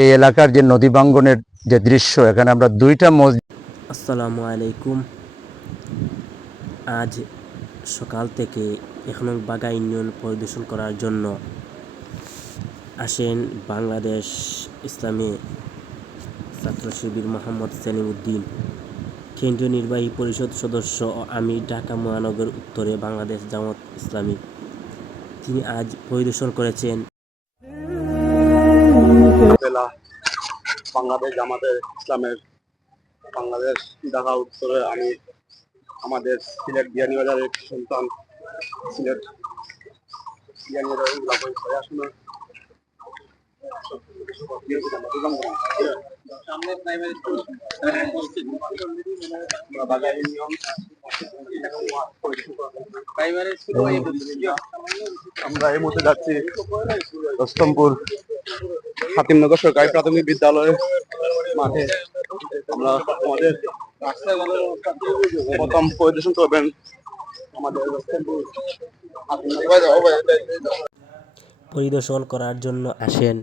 এই এলাকার যে নদী ভাঙ্গনের যে দৃশ্য, এখানে আমরা দুইটা মসজিদ। আসসালামু আলাইকুম। আজ সকাল থেকে এখন বাগা ইউনিয়ন পরিদর্শন করার জন্য আসেন বাংলাদেশ ইসলামী ছাত্র শিবির মোহাম্মদ সেলিম উদ্দিন, কেন্দ্রীয় নির্বাহী পরিষদ সদস্য ও আমির, ঢাকা মহানগর উত্তরে বাংলাদেশ জামাত ইসলামী। তিনি আজ পরিদর্শন করেছেন বাংলাদেশ জামাতে ইসলামের বাংলাদেশ ঢাকা উত্তরে। আমি আমাদের সিলেট বিয়ানীবাজারের সন্তান, সিলেট বিয়ানীবাজারের আসলে সামনে প্রাইমারি স্কুল আমরা এই মুহূর্তে যাচ্ছি রস্তমপুর হাতিমনগর সরকারি প্রাথমিক বিদ্যালয়ের মাঠে। আমরা আমাদের প্রথম পরিদর্শন করবেন আমাদের পরিদর্শন করার জন্য আসেন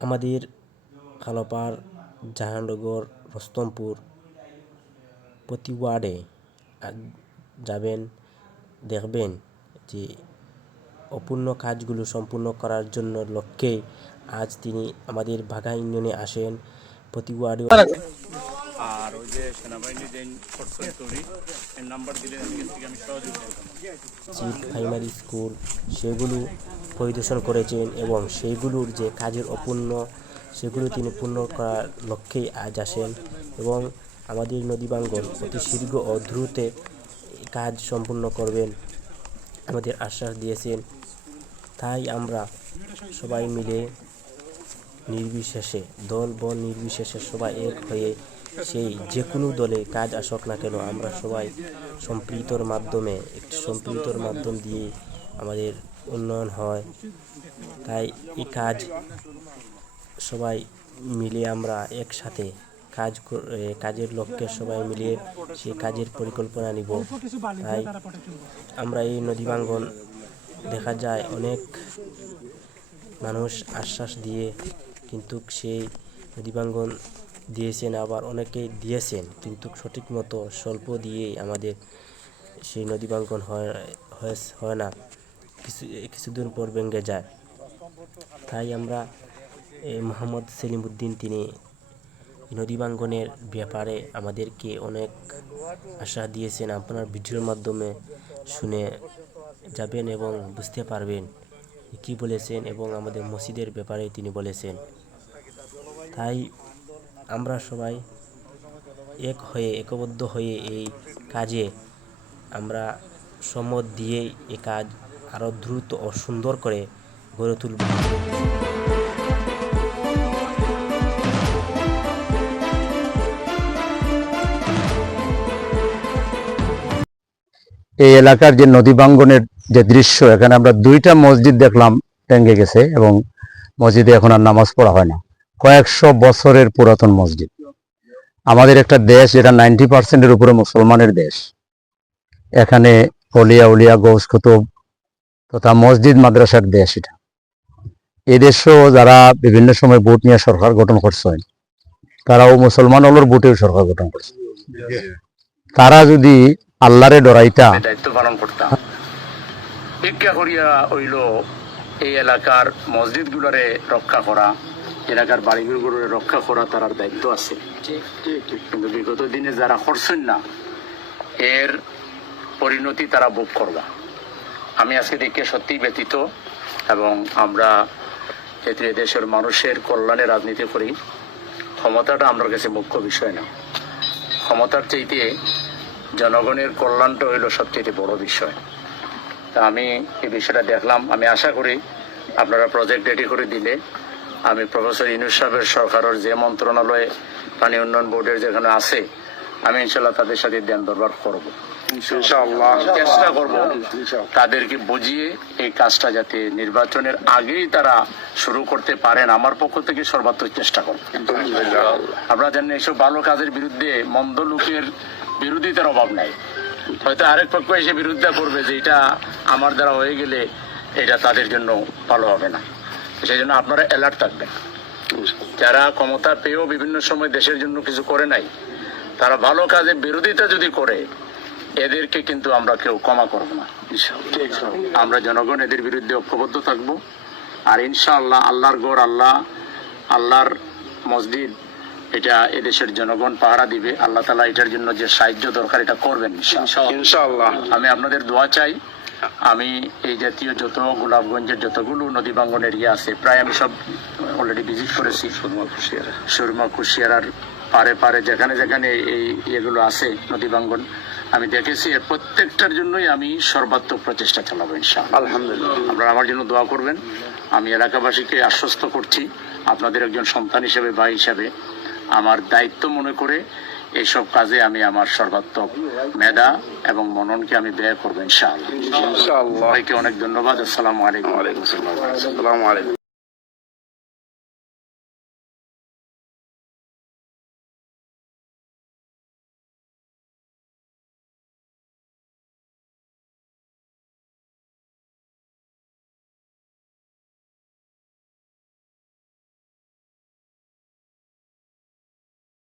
আমাদের খালপাড়, জাহাননগর, রস্তমপুর প্রতি ওয়ার্ডে যাবেন, দেখবেন যে অপূর্ণ কাজগুলো সম্পূর্ণ করার জন্য লক্ষ্যে আজ তিনি আমাদের বাঘা ইউনিয়নে আসেন। প্রতি ওয়ার্ডে আর ওই যে সেনাবাহিনী যে নাম্বার দিলে আমি সহযোগিতা চিফ প্রাইমারি স্কুল সেগুলো পরিদর্শন করেছেন এবং সেইগুলোর যে কাজের অপূর্ণ সেগুলো তিনি পূর্ণ করার লক্ষ্যেই আজ আসেন এবং আমাদের নদী ভাঙ্গন অতি শীঘ্র ও দ্রুত কাজ সম্পূর্ণ করবেন আমাদের আশ্বাস দিয়েছেন। তাই আমরা সবাই মিলে নির্বিশেষে, দল বল নির্বিশেষে সবাই এক হয়ে সেই যে কোনো দলে কাজ আসুক না কেন, আমরা সবাই সম্প্রীতর মাধ্যম দিয়ে আমাদের উন্নয়ন হয়। তাই এই সবাই মিলে আমরা একসাথে কাজের লক্ষ্যে সবাই মিলিয়ে সেই কাজের পরিকল্পনা নিব। তাই আমরা এই নদী ভাঙ্গন দেখা যায় অনেক মানুষ আশ্বাস দিয়ে কিন্তু সেই নদী ভাঙ্গন দিয়েছেন, আবার অনেকেই দিয়েছেন কিন্তু সঠিক মতো স্বল্প দিয়েই আমাদের সেই নদী ভাঙ্গন হয় না, কিছুদিন পর ভেঙে যায়। তাই আমরা মোহাম্মদ সেলিম উদ্দিন তিনি নদী ভাঙ্গনের ব্যাপারে আমাদেরকে অনেক আশা দিয়েছেন। আপনার ভিডিওর মাধ্যমে শুনে যাবেন এবং বুঝতে পারবেন কি বলেছেন এবং আমাদের মসজিদের ব্যাপারে তিনি বলেছেন। তাই আমরা সবাই একবদ্ধ হয়ে এই কাজে আমরা সম্মত দিয়ে এই কাজ আরও দ্রুত ও সুন্দর করে গড়ে তুলব। এই এলাকার যে নদী ভাঙ্গনের যে দৃশ্য, এখানে আমরা দুইটা মসজিদ দেখলাম ভেঙে গেছে এবং মসজিদে এখন আর নামাজ পড়া হয় না। কয়েকশো বছরের পুরাতন মসজিদ। আমাদের একটা দেশ যেটা 90% উপরে মুসলমানের দেশ, এখানে অলিয়া উলিয়া গৌস কুতুব তথা মসজিদ মাদ্রাসার দেশ এটা। এই দেশও যারা বিভিন্ন সময় ভোট নিয়ে সরকার গঠন করছে, তারাও মুসলমান হলোর ভোটেও সরকার গঠন করছে। তারা যদি আল্লাহরে ডরাইতা দায়িত্ব পালন করতাম, ভিক্ষা করিয়া হইল এই এলাকার মসজিদ গুলারে রক্ষা করা, এলাকার বাড়িগুলোরে রক্ষা করা তার দায়িত্ব আছে। কিন্তু বিগত দিনে যারা করছেন না, এর পরিণতি তারা ভোগ করবা। আমি আজকে দেখে সত্যি ব্যথিত এবং আমরা যেহেতু দেশের মানুষের কল্যাণে রাজনীতি করি, ক্ষমতাটা আমার কাছে মুখ্য বিষয় না। ক্ষমতার চাইতে জনগণের কল্যাণটা হইল সবচেয়ে বড় বিষয়। তা আমি এই বিষয়টা দেখলাম। আমি আশা করি আপনারা প্রজেক্ট রেডি করে দিলে আমি প্রফেসর ইউনূস সাহেবের সরকারের যে মন্ত্রণালয়ে পানি উন্নয়ন বোর্ডের যেখানে আছে, আমি ইনশাল্লাহ তাদের সাথে ধ্যান দরবার করবো, চেষ্টা করবো তাদেরকে বুঝিয়ে এই কাজটা যাতে নির্বাচনের আগেই তারা শুরু করতে পারেন। আমার পক্ষ থেকে সর্বাত্মক চেষ্টা করবো। আপনারা জানেন এইসব ভালো কাজের বিরুদ্ধে মন্দ লোকের বিরোধিতার অভাব নাই। হয়তো আরেক পক্ষ এসে বিরোধিতা করবে যে এটা আমার দ্বারা হয়ে গেলে এটা তাদের জন্য ভালো হবে না। সেই জন্য আপনারা অ্যালার্ট থাকবেন। যারা ক্ষমতা পেয়েও বিভিন্ন সময় দেশের জন্য কিছু করে নাই, তারা ভালো কাজে বিরোধিতা যদি করে, এদেরকে কিন্তু আমরা কেউ ক্ষমা করব না। আমরা জনগণ এদের বিরুদ্ধে ঐক্যবদ্ধ থাকব। আর ইনশাআল্লাহ আল্লাহর গড়, আল্লাহর মসজিদ, এটা এদেশের জনগণ পাহারা দিবে। আল্লাহ তাআলা এটার জন্য যে সাহায্য দরকার এটা করবেন ইনশাআল্লাহ। আমি আপনাদের দোয়া চাই। আমি এই জাতীয় যত গোলাপগঞ্জের যতগুলো নদী ভাঙ্গন এরিয়া আছে, প্রায় আমি সব অলরেডি ভিজিট করেছি। সুরমা কুশিয়ারার পারে পারে যেখানে যেখানে এই ইয়েগুলো আছে নদী ভাঙ্গন, আমি দেখেছি। এর প্রত্যেকটার জন্যই আমি সর্বাত্মক প্রচেষ্টা চালাবো ইনশাআল্লাহ। আলহামদুলিল্লাহ, আপনারা আমার জন্য দোয়া করবেন। আমি এলাকাবাসীকে আশ্বস্ত করছি, আপনাদের একজন সন্তান হিসেবে, ভাই হিসেবে আমার দায়িত্ব মনে করে এইসব কাজে আমি আমার সর্বাত্মক মেধা এবং মননকে আমি ব্যয় করবো ইনশাআল্লাহ। সবাইকে অনেক ধন্যবাদ। আসসালামু আলাইকুম।